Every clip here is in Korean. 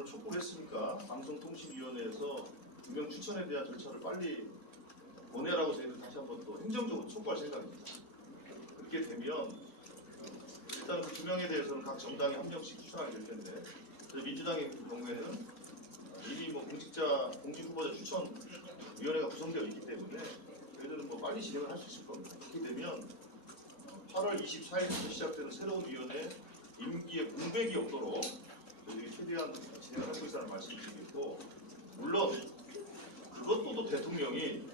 오늘 촉구를 했으니까 방송통신위원회에서 2명 추천에 대한 절차를 빨리 보내라고 저희는 다시 한번 또 행정적으로 촉구할 생각입니다. 그렇게 되면 일단 그 2명에 대해서는 각 정당이 한 명씩 추천하게 될 텐데 민주당의 경우에는 이미 뭐 공직 후보자 추천위원회가 구성되어 있기 때문에 저희들은 뭐 빨리 진행을 할 수 있을 겁니다. 그렇게 되면 8월 24일부터 시작되는 새로운 위원회 임기에 공백이 없도록 저희들이 최대한 진행을 하고 있다는 말씀드리겠고, 물론 그것도 또 대통령이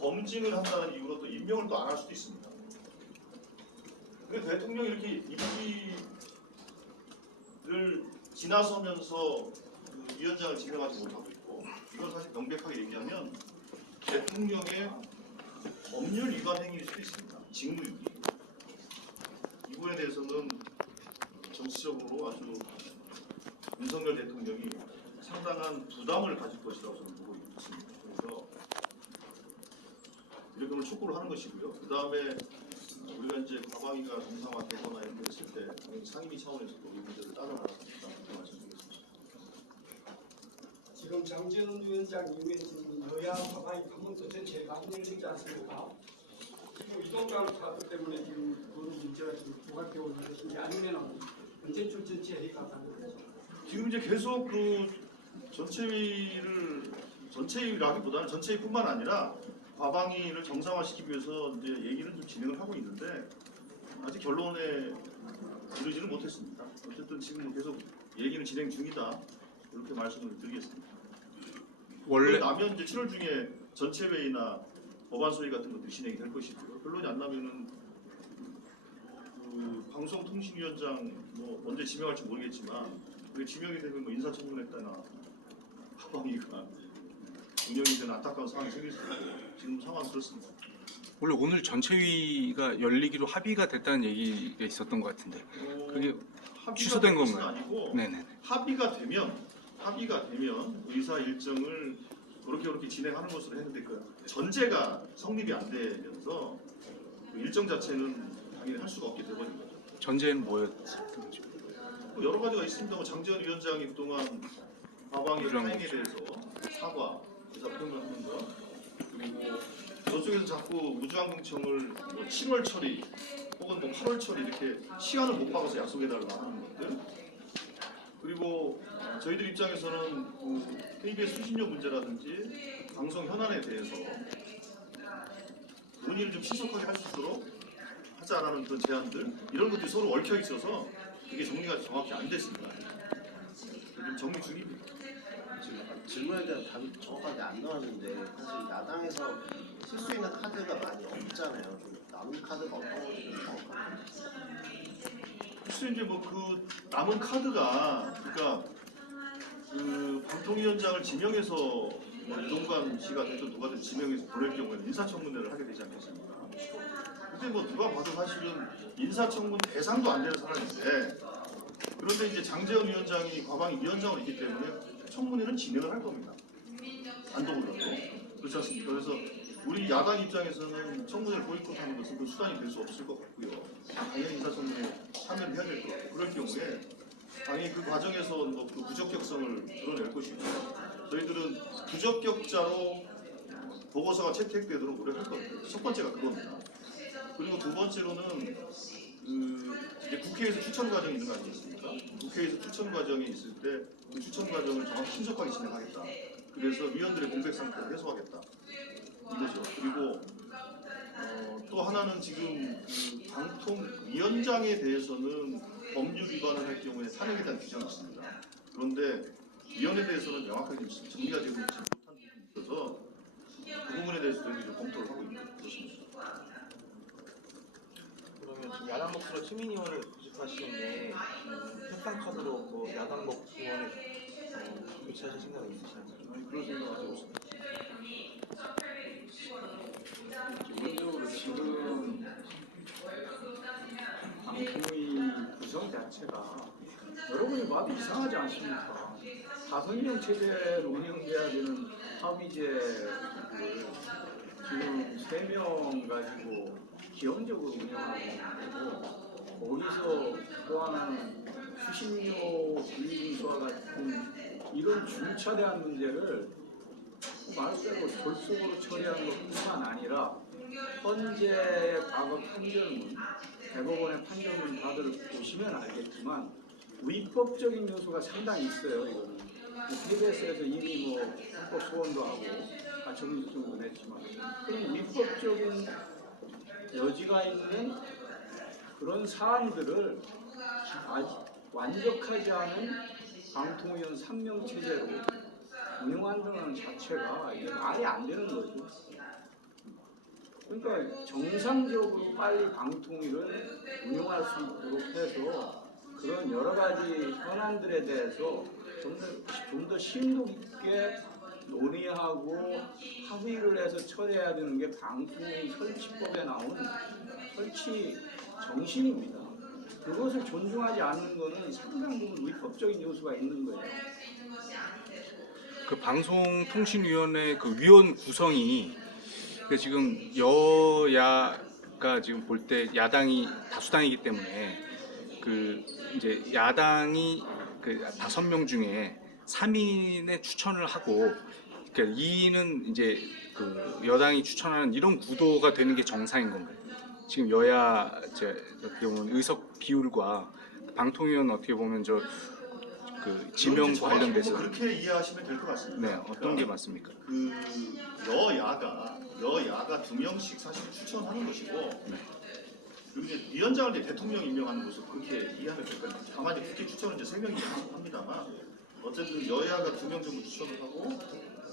검증을 한다는 이유로 또 임명을 또 안 할 수도 있습니다. 근데 대통령이 이렇게 임기를 지나서면서 그 위원장을 지명하지 못하고 있고, 이건 사실 명백하게 얘기하면 대통령의 법률 위반 행위일 수도 있습니다. 직무유기. 이 부분에 대해서는 정치적으로 아주 윤석열 대통령이 상당한 부담을 가질 것이라고 저는 보고 있습니다. 그래서 이렇게 오늘 촉구를 하는 것이고요. 그 다음에 우리가 이제 과방위가 정상화되거나 이렇게 했을 때 상임위 차원에서도 이 문제를 따져나가겠다 이렇게 말씀드리겠습니다. 지금 장제원 위원장 이후에 지금 여야 과방위 감문도 전체가 안열리지 않습니까? 지금 이동장 사건 때문에 지금 그런 문제가 지금 부각되고 있는 것인지 아니면 언제쯤 전체 회의가 가는 거죠? 지금 이제 계속 그 전체위라기보다는 전체위뿐만 아니라 과방위를 정상화시키기 위해서 이제 얘기를 좀 진행을 하고 있는데 아직 결론에 이르지는 못했습니다. 어쨌든 지금 계속 얘기는 진행 중이다 이렇게 말씀을 드리겠습니다. 원래 나면 이제 7월 중에 전체 회의나 법안 소위 같은 것들이 진행이 될 것이고요. 결론이 안 나면은 그 방송통신위원장 뭐 언제 지명할지 모르겠지만 그게 지명이 되면 뭐 인사청문회 때나 과방위가 운영이 되는 안타까운 상황이 생길 수 있고 지금 상황은 그렇습니다. 원래 오늘 전체위가 열리기로 합의가 됐다는 얘기가 있었던 것 같은데 그게 취소된 건가요? 아니고 네네. 합의가 되면 의사 일정을 그렇게 진행하는 것으로 했는데 그 전제가 성립이 안 되면서 그 일정 자체는 당연히 할 수가 없게 되버린 거죠. 전제는 뭐였던 거죠? 뭐 여러 가지가 있습니다. 뭐 장제원 위원장이 그동안 과방위 타행에 대해서 사과, 의사 표명하는 거, 그리고 저쪽에서 자꾸 우주항공청을 뭐 7월 처리 혹은 뭐 8월 처리 이렇게 시간을 못 박아서 약속해달라 하는 것들, 그리고 저희들 입장에서는 그 KBS 수신료 문제라든지 방송 현안에 대해서 논의를 좀 신속하게 할 수 있도록 하자라는 그런 제안들, 이런 것들이 서로 얽혀 있어서 그게 정리가 정확히 안 됐습니다. 좀 정리 중입니다. 질문에 대한 답이 정확하게 안 나왔는데 사실 야당에서 쓸 수 있는 카드가 많이 없잖아요. 좀 남은 카드가 어떤 건지 좀 정확하게. 글쎄 이제 뭐 그 남은 카드가 그러니까 그 방통위원장을 지명해서 뭐 이동관 씨가 됐든 누가 됐든 지명해서 보낼 경우에는 인사청문회를 하게 되지 않겠습니까? 근데 뭐 누가 봐도 사실은 인사청문 대상도 안 되는 사람인데, 그런데 이제 장제원 위원장이 과방위 위원장으로 있기 때문에 청문회는 진행을 할 겁니다. 단독으로도. 그렇지 않습니까? 그래서 우리 야당 입장에서는 청문회를 보이콧하는 것은 그 수단이 될 수 없을 것 같고요. 당연히 인사청문회에 참여를 해야 될 것 같고, 그럴 경우에 당연히 그 과정에서 뭐그 부적격성을 드러낼 것이고, 저희들은 부적격자로 보고서가 채택되도록 노력할 겁니다. 첫 번째가 그겁니다. 그리고 두 번째로는 이제 국회에서 추천 과정이 있는 거 아니겠습니까? 국회에서 추천 과정이 있을 때 그 추천 과정을 정확히 신속하게 진행하겠다. 그래서 위원들의 공백 상태를 해소하겠다. 이거죠. 그리고 또 하나는 지금 그 방통위원장에 대해서는 법률 위반을 할 경우에 탄핵에 대한 규정이 있습니다. 그런데 위원에 대해서는 명확하게 정리가 되지 못한 부분이 있어서 그 부분에 대해서 저희들이 좀 검토를 하고 있는 그렇습니다. 그러면 야당목으로 최민희 의원을 구직하시는데 협상 카드로 그 야당목 의원을 교체하실 생각이 있으신가요? 아니, 그런 생각 아직 없습니다. 기본적으로 지금 방통위 구성 자체가 여러분이 봐도 이상하지 않습니까? 5명 체제로 운영돼야 되는 합의제를 지금 3명 가지고 기형적으로 운영하고 있는 거고, 거기서 또 하나는 수신료 비인수와 같은 이런 중차대한 문제를 말대로 졸속으로 처리하는 것뿐만 아니라 현재의 과거 판결문, 대법원의 판결문 다들 보시면 알겠지만 위법적인 요소가 상당히 있어요. 이거는 KBS에서 이미 뭐 헌법 소원도 하고 가처분 신청도 냈지만 그런 위법적인 여지가 있는 그런 사안들을 아직 완벽하지 않은 방통위원 3명 체제로 운영한다는 자체가 이게 말이 안 되는 거죠. 그러니까 정상적으로 빨리 방통위를 운영할 수 있도록 해서 그런 여러 가지 현안들에 대해서 좀 더 심도 깊게 논의하고 합의를 해서 처리해야 되는 게 방통위 설치법에 나온 설치 정신입니다. 그것을 존중하지 않는 것은 상당 부분 위법적인 요소가 있는 거예요. 그 방송통신위원회 그 위원 구성이 그 지금 여야가 지금 볼 때 야당이 다수당이기 때문에 그 이제 야당이 그 5명 중에 3인의 추천을 하고 그러니까 2인은 이제 그 여당이 추천하는 이런 구도가 되는 게 정상인 건가요? 지금 여야 어떻게 보면 의석 비율과 방통위원 어떻게 보면 저 그 지명 관련돼서 그렇게 이해하시면 될 것 같습니다. 네, 어떤 게 맞습니까? 그 여야가 2명씩 사실 추천하는 것이고 그리고 이제 위원장을 이제 대통령 임명하는 것을 그렇게 이해하면 될 것 같아요. 다만 이제 국회 추천은 이제 3명이 합니다만 어쨌든 여야가 2명 정도 추천을 하고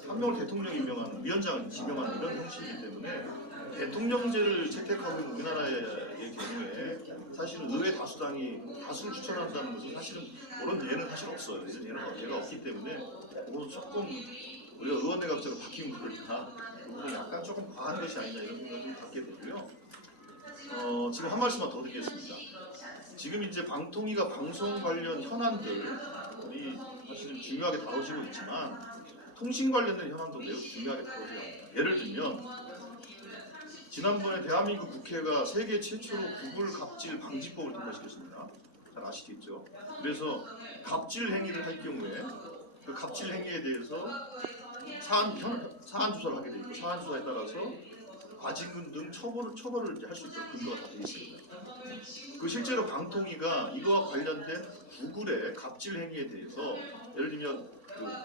1명을 대통령 임명하는 위원장을 지명하는 이런 형식이기 때문에 대통령제를 채택하고 있는 우리나라의 경우에 사실은 의회 다수당이 다수를 추천한다는 것은 사실은 그런 예는 사실 없어요. 이런 예가 없기 때문에 그것도 조금 우리가 의원내각제로 바뀌는 거니까 그거는 약간 조금 과한 것이 아니냐 이런 생각을 좀 갖게 되고요. 지금 한 말씀만 더 드리겠습니다. 지금 이제 방통위가 방송 관련 현안들이 사실은 중요하게 다뤄지고 있지만 통신 관련된 현안도 매우 중요하게 다뤄져야 합니다. 예를 들면 지난번에 대한민국 국회가 세계 최초로 구글 갑질 방지법을 통과시켰습니다. 잘 아시겠죠? 그래서 갑질 행위를 할 경우에 그 갑질 행위에 대해서 사안 조사를 하게 돼 있고 사안 조사에 따라서 과징금 등 처벌을 할 수 있도록 근거가 다 되어 있습니다. 그 실제로 방통위가 이거와 관련된 구글의 갑질 행위에 대해서 예를 들면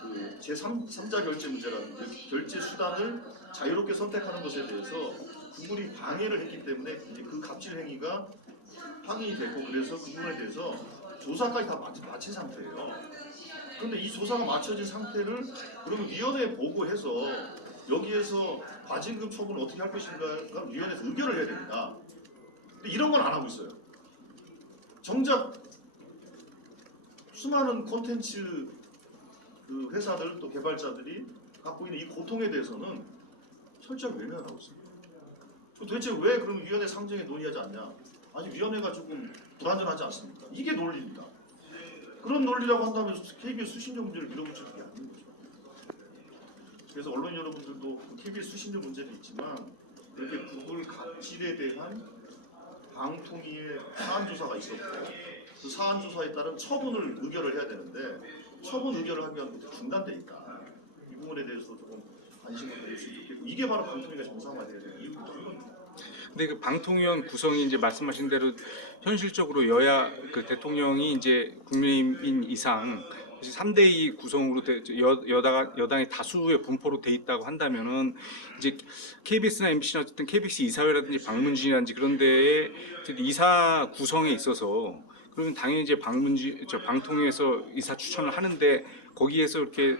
그 제3자 결제 문제라든지 결제 수단을 자유롭게 선택하는 것에 대해서 구글이 방해를 했기 때문에 이제 그 갑질 행위가 확인이 됐고 그래서 그 부분에 대해서 조사까지 다 마친 상태예요. 그런데 이 조사가 마쳐진 상태를 그러면 위원회에 보고해서 여기에서 과징금 처분을 어떻게 할 것인가 위원회에서 의결을 해야 됩니다. 근데 이런 건 안 하고 있어요. 정작 수많은 콘텐츠 그 회사들 또 개발자들이 갖고 있는 이 고통에 대해서는 철저히 외면을 하고 있습니다. 도대체 왜 그러면 위원회 상정에 논의하지 않냐? 아니 위원회가 조금 불안전하지 않습니까? 이게 논리입니다. 그런 논리라고 한다면 KBS 수신료 문제를 밀어붙일 게 아닌 거죠. 그래서 언론 여러분들도 KBS 수신료 문제도 있지만 이렇게 구글 갑질에 대한 방통위의 사안조사가 있었고 그 사안조사에 따른 처분을 의결을 해야 되는데 처분 의결을 하면 중단돼 있다. 이 부분에 대해서 조금 관심을 가졌으면 좋겠고 이게 바로 방통위가 정상화돼야 되는 이유입니다. 근데 그 방통위원 구성이 이제 말씀하신 대로 현실적으로 여야 그 대통령이 이제 국민의힘 이상 3대2 구성으로 여당의 다수의 분포로 돼 있다고 한다면은 이제 KBS나 MBC나 어쨌든 KBS 이사회라든지 방문진이라든지 그런 데에 이사 구성에 있어서 그러면 당연히 이제 방통위에서 이사 추천을 하는데 거기에서 이렇게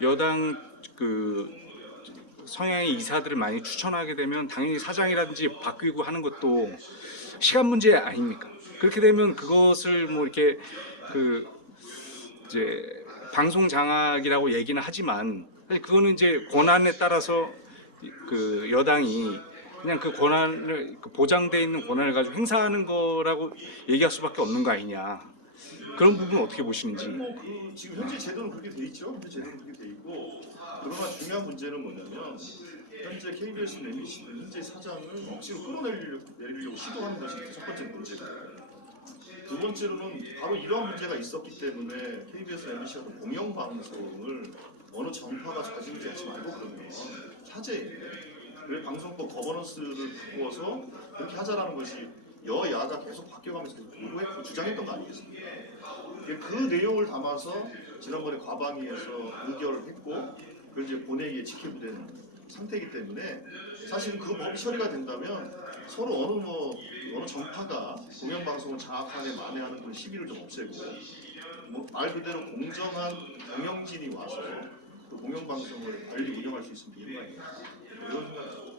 여당 그 성향의 이사들을 많이 추천하게 되면 당연히 사장이라든지 바뀌고 하는 것도 시간 문제 아닙니까? 그렇게 되면 그것을 뭐 이렇게 그 이제 방송 장악이라고 얘기는 하지만 그거는 이제 권한에 따라서 그 여당이 그냥 그 권한을 보장돼 있는 권한을 가지고 행사하는 거라고 얘기할 수밖에 없는 거 아니냐. 그런 부분 어떻게 보시는지. 그 지금 현재 제도는 그렇게 돼 있죠. 현재 제도는 그렇게 돼 있고 그러나 중요한 문제는 뭐냐면 현재 KBS, MBC는 현재 사장을 억지로 끌어내리려고 시도하는 것이 첫 번째 문제고요. 두 번째로는 바로 이러한 문제가 있었기 때문에 KBS, MBC가 공영방송을 어느 정파가 좌지우지하지 말고 그러면 사죄예요. 왜 방송법 거버넌스를 바꾸어서 그렇게 하자라는 것이 여야가 계속 바뀌어가면서 요구했고 주장했던 거 아니겠습니까? 그 내용을 담아서 지난번에 과방위에서 의결을 했고 그걸 이제 본회의에 지켜부된 상태이기 때문에 사실 그 법이 처리가 된다면 서로 어느 정파가 공영방송을 장악하게 만회하는 그런 시비를 좀 없애고 뭐 말 그대로 공정한 경영진이 와서 그 공영방송을 관리 운영할 수 있으면 이유가 있다. 이런 생각이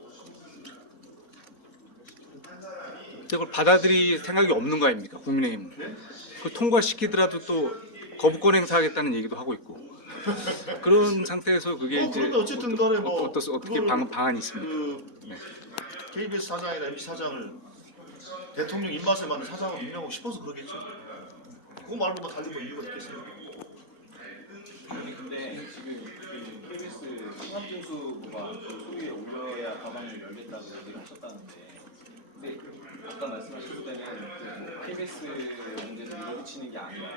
그걸 받아들일 생각이 없는 거 아닙니까? 국민의힘. 네? 그 통과시키더라도 또 거부권 행사하겠다는 얘기도 하고 있고 그런 상태에서 그게 이제 그런데 어쨌든 간에 뭐 어떻게 그걸 방안이 있습니까? 그 네. KBS 사장이나 MBC 사장을 대통령 입맛에 맞는 사장을 임명하고 싶어서 그러겠죠. 그거 말고 뭐 달리 뭐 이유가 있겠어요? 아니 근데 지금 그 KBS 통합진수 뭐가 그 소위에 올려야 가방을 열겠다고 얘기를 하셨다는데 근데 아까 말씀하셨을 때는 그뭐 KBS 문제를 밀어붙이는 게 아니라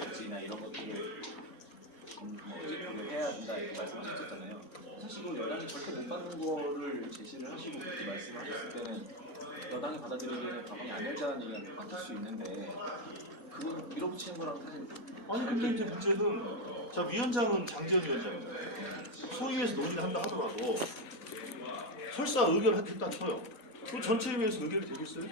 정치나 이런 것들을 뭐 해야 된다 이렇게 말씀하셨잖아요. 사실 그 여당이 절대 못 받는 거를 제시를 하시고 그렇게 말씀하셨을 때는 여당이 받아들이기에는 가방이 안 열자는 얘기가 바뀔 수 있는데 그건 밀어붙이는 거랑 사실 아니 근데 이제 문제는 자 위원장은 장재현 위원장입니다. 소위에서 논의를 한다 하더라도 설사 의결했다 쳐요. 그 전체회의에서 의결이 되겠어요?